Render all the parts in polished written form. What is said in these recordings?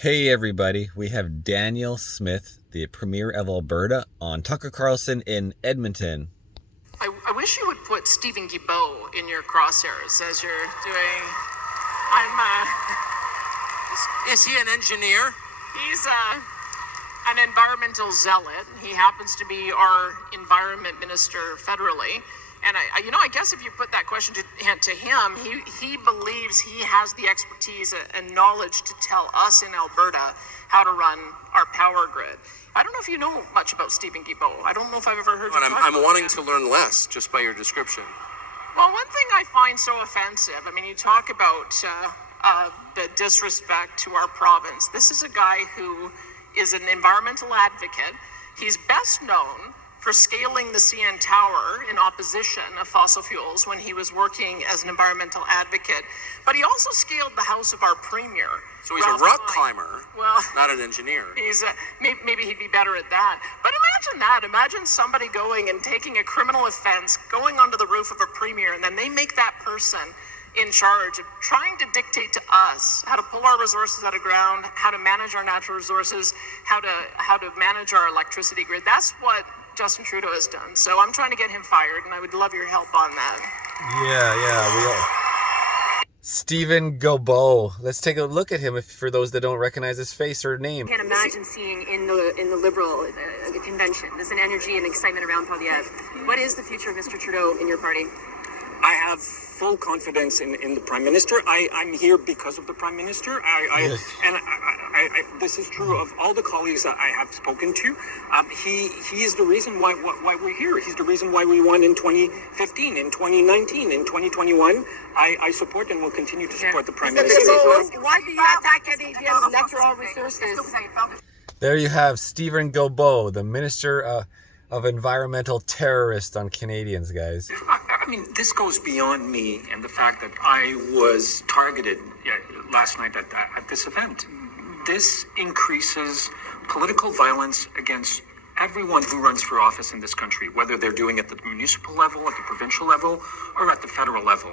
Hey everybody, we have Daniel Smith, the Premier of Alberta, on Tucker Carlson in Edmonton. I wish you would put Stephen Guilbeault in your crosshairs as you're doing. I'm. Is he an engineer? He's an environmental zealot. He happens to be our environment minister federally. And I guess if you put that question to him, he believes he has the expertise and knowledge to tell us in Alberta how to run our power grid. I don't know if you know much about Stephen Guilbeault. I don't know if I've ever heard you talk I'm about wanting him. to learn less just by your description. Well, one thing I find so offensive, you talk about the disrespect to our province. This is a guy who is an environmental advocate. He's best known for scaling the CN Tower in opposition of fossil fuels when he was working as an environmental advocate. But he also scaled the house of our premier. So he's Ralph a rock Klein. climber, Well, not an engineer. he's maybe he'd be better at that. But imagine that. Imagine somebody going and taking a criminal offense, going onto the roof of a premier, and then they make that person in charge of trying to dictate to us how to pull our resources out of ground, how to manage our natural resources, how to manage our electricity grid. That's what Justin Trudeau has done. So I'm trying to get him fired, and I would love your help on that. Yeah, we all. Stephen Guilbeault. Let's take a look at him for those that don't recognize his face or name. I can't imagine seeing in the Liberal convention. There's an energy and excitement around Poilievre. What is the future of Mr. Trudeau in your party? I have full confidence in the Prime Minister. I'm here because of the Prime Minister. Yes. This is true of all the colleagues that I have spoken to. He is the reason why we're here. He's the reason why we won in 2015, in 2019, in 2021. I support and will continue to support the Prime Minister. Why do you attack Canadian natural resources? There you have Stephen Guilbeault, the Minister of Environmental Terrorist on Canadians, guys. This goes beyond me and the fact that I was targeted last night at this event. This increases political violence against everyone who runs for office in this country, whether they're doing it at the municipal level, at the provincial level, or at the federal level.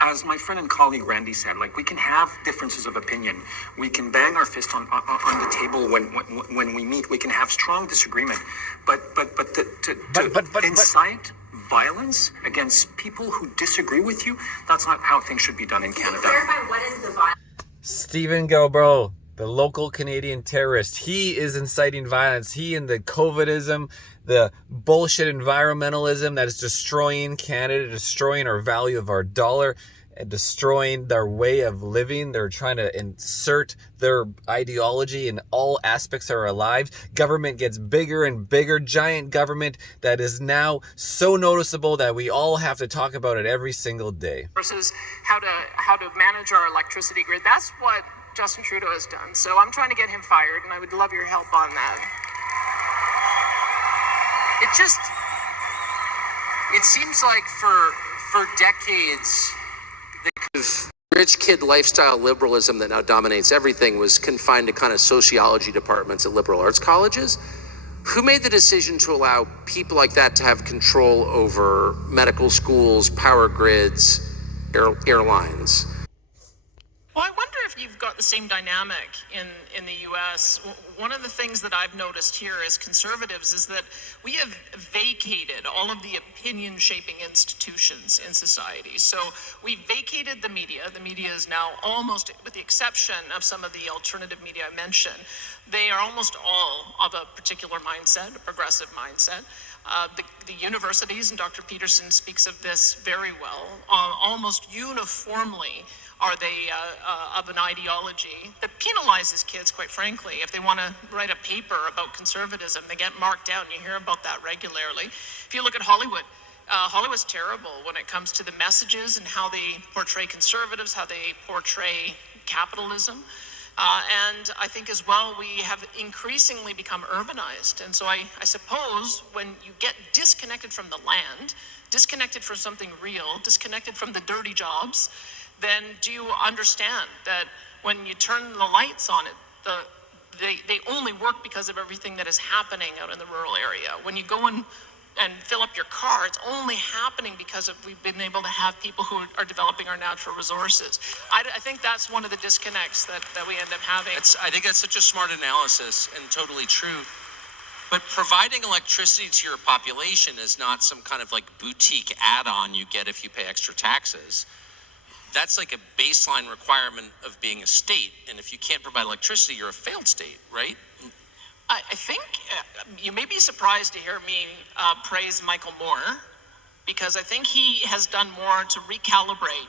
As my friend and colleague Randy said, we can have differences of opinion. We can bang our fist on the table when we meet. We can have strong disagreement, but to incite violence against people who disagree with you, that's not how things should be done in Canada. Clarify what is the violence? Stephen Guilbeault, the local Canadian terrorist. He is inciting violence. He and the COVIDism, the bullshit environmentalism that is destroying Canada, destroying our value of our dollar, and destroying their way of living. They're trying to insert their ideology in all aspects of our lives. Government gets bigger and bigger. Giant government that is now so noticeable that we all have to talk about it every single day. Versus how to manage our electricity grid. That's what Justin Trudeau has done. So I'm trying to get him fired, and I would love your help on that. It seems like for decades, the rich kid lifestyle liberalism that now dominates everything was confined to kind of sociology departments at liberal arts colleges. Who made the decision to allow people like that to have control over medical schools, power grids, airlines? Well, I wonder if you've got the same dynamic in the U.S. One of the things that I've noticed here as conservatives is that we have vacated all of the opinion-shaping institutions in society. So we vacated the media. The media is now almost, with the exception of some of the alternative media I mentioned, they are almost all of a particular mindset, a progressive mindset. The universities, and Dr. Peterson speaks of this very well, almost uniformly are they of an ideology that penalizes kids, quite frankly. If they want to write a paper about conservatism, they get marked down. You hear about that regularly. If you look at Hollywood, Hollywood's terrible when it comes to the messages and how they portray conservatives, how they portray capitalism. And I think as well, we have increasingly become urbanized. And so I suppose when you get disconnected from the land, disconnected from something real, disconnected from the dirty jobs, then do you understand that when you turn the lights on they only work because of everything that is happening out in the rural area? When you go and and fill up your car. It's only happening because we've been able to have people who are developing our natural resources. I think that's one of the disconnects that we end up having. I think that's such a smart analysis and totally true. But providing electricity to your population is not some kind of like boutique add-on you get if you pay extra taxes. That's like a baseline requirement of being a state. And if you can't provide electricity, you're a failed state, right? I think you may be surprised to hear me praise Michael Moore, because I think he has done more to recalibrate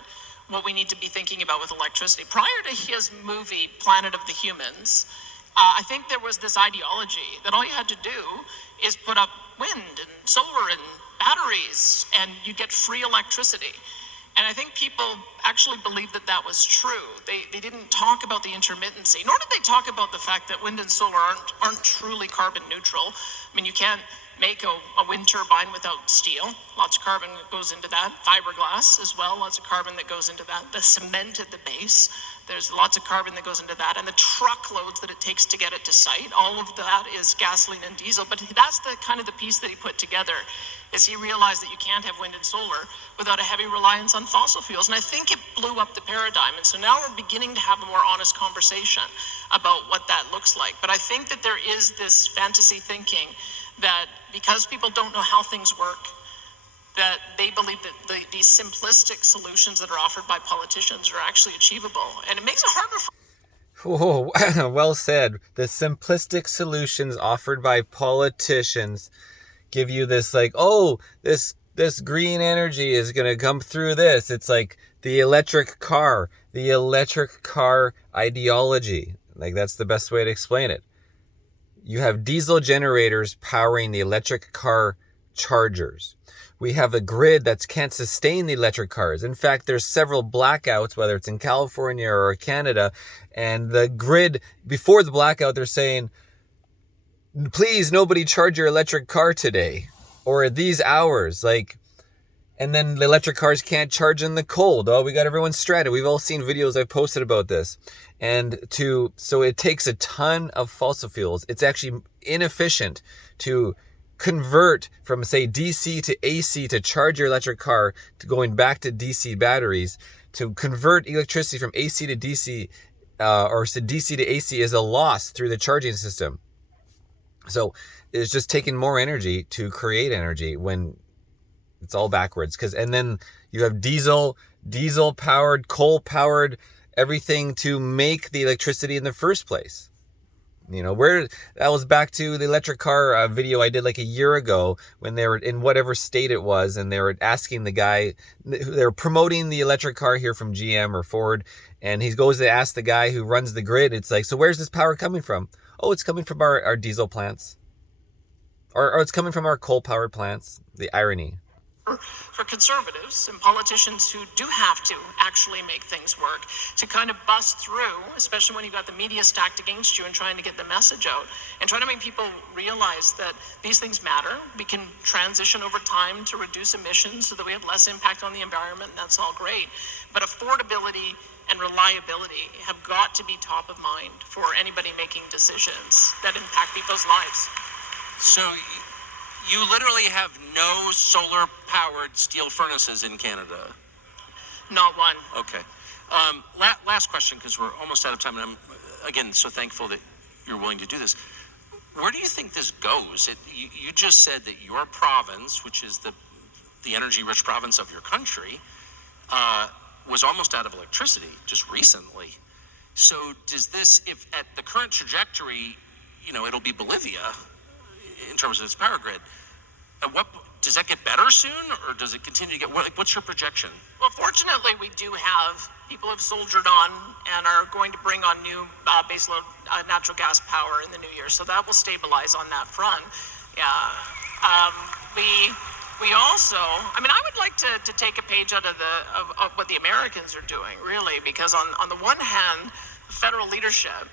what we need to be thinking about with electricity. Prior to his movie, Planet of the Humans, I think there was this ideology that all you had to do is put up wind and solar and batteries and you get free electricity. And I think people actually believed that that was true. They didn't talk about the intermittency, nor did they talk about the fact that wind and solar aren't truly carbon neutral. I mean, you can't make a wind turbine without steel. Lots of carbon goes into that. Fiberglass as well, lots of carbon that goes into that. The cement at the base, there's lots of carbon that goes into that. And the truckloads that it takes to get it to site, all of that is gasoline and diesel. But that's the kind of the piece that he put together, is he realized that you can't have wind and solar without a heavy reliance on fossil fuels. And I think it blew up the paradigm. And so now we're beginning to have a more honest conversation about what that looks like. But I think that there is this fantasy thinking that because people don't know how things work, that they believe that these simplistic solutions that are offered by politicians are actually achievable. And it makes it harder for... Oh, well said. The simplistic solutions offered by politicians give you this like, oh, this green energy is going to come through this. It's like the electric car ideology. Like, that's the best way to explain it. You have diesel generators powering the electric car chargers. We have a grid that can't sustain the electric cars. In fact, there's several blackouts, whether it's in California or Canada, and the grid, before the blackout, they're saying, please, nobody charge your electric car today or at these hours. Like, and then the electric cars can't charge in the cold. Oh, we got everyone stranded. We've all seen videos I've posted about this. So it takes a ton of fossil fuels. It's actually inefficient to convert from, say, DC to AC to charge your electric car, to going back to DC batteries. To convert electricity from AC to DC or DC to AC is a loss through the charging system. So it's just taking more energy to create energy when it's all backwards. And then you have diesel powered, coal powered, everything to make the electricity in the first place. You know, where that was back to the electric car video I did like a year ago, when they were in whatever state it was, and they were asking the guy, they were promoting the electric car here from GM or Ford, and he goes to ask the guy who runs the grid. It's like, so where's this power coming from? Oh, it's coming from our diesel plants, or it's coming from our coal powered plants. The irony. For conservatives and politicians who do have to actually make things work, to kind of bust through, especially when you've got the media stacked against you and trying to get the message out, and trying to make people realize that these things matter. We can transition over time to reduce emissions so that we have less impact on the environment, and that's all great. But affordability and reliability have got to be top of mind for anybody making decisions that impact people's lives. So you literally have no solar-powered steel furnaces in Canada? Not one. Okay. Last question, because we're almost out of time, and I'm, again, so thankful that you're willing to do this. Where do you think this goes? You just said that your province, which is the energy-rich province of your country, was almost out of electricity just recently. So does this, if at the current trajectory, it'll be Bolivia in terms of its power grid. Does that get better soon, or does it continue to get worse? What's your projection? Well, fortunately, we do have people have soldiered on and are going to bring on new baseload natural gas power in the new year, so that will stabilize on that front. Yeah. We also, I would like to take a page out of what the Americans are doing, really, because on the one hand, federal leadership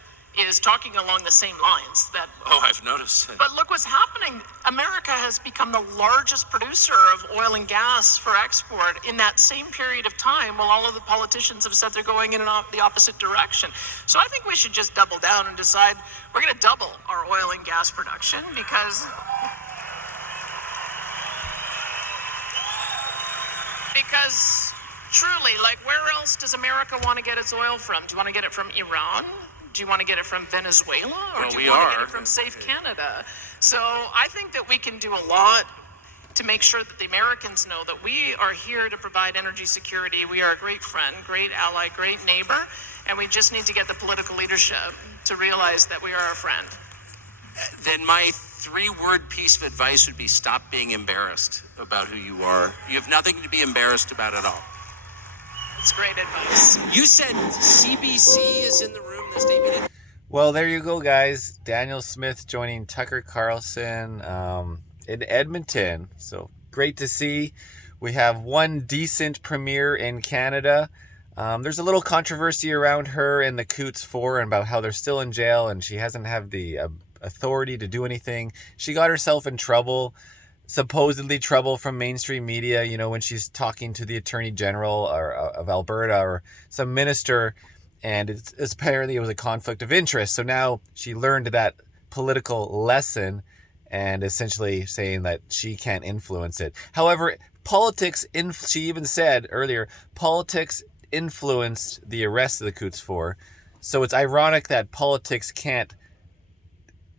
is talking along the same lines that... Oh, I've noticed. But look what's happening. America has become the largest producer of oil and gas for export in that same period of time, while all of the politicians have said they're going in the opposite direction. So I think we should just double down and decide we're going to double our oil and gas production, because Because truly, like, where else does America want to get its oil from? Do you want to get it from Iran? Do you want to get it from Venezuela? Or do you want to get it from safe Canada? So I think that we can do a lot to make sure that the Americans know that we are here to provide energy security. We are a great friend, great ally, great neighbor, and we just need to get the political leadership to realize that we are a friend. Then my 3-word piece of advice would be stop being embarrassed about who you are. You have nothing to be embarrassed about at all. It's great advice. You said CBC is in the room this evening. Well, there you go, guys. Daniel Smith joining Tucker Carlson in Edmonton. So great to see. We have one decent premier in Canada. There's a little controversy around her and the Coots 4 and about how they're still in jail and she hasn't had the authority to do anything. She got herself in trouble, supposedly trouble from mainstream media, you know, when she's talking to the Attorney General of Alberta or some minister, and it's apparently it was a conflict of interest. So now she learned that political lesson and essentially saying that she can't influence it. However, politics, she even said earlier, politics influenced the arrest of the Coots 4. So it's ironic that politics can't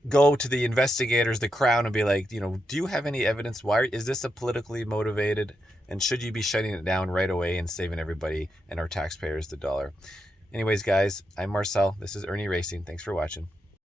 go to the investigators, the Crown, and be like, you know, do you have any evidence? Why is this a politically motivated? And should you be shutting it down right away and saving everybody and our taxpayers the dollar? Anyways, guys, I'm Marcel. This is Ernie Racing. Thanks for watching.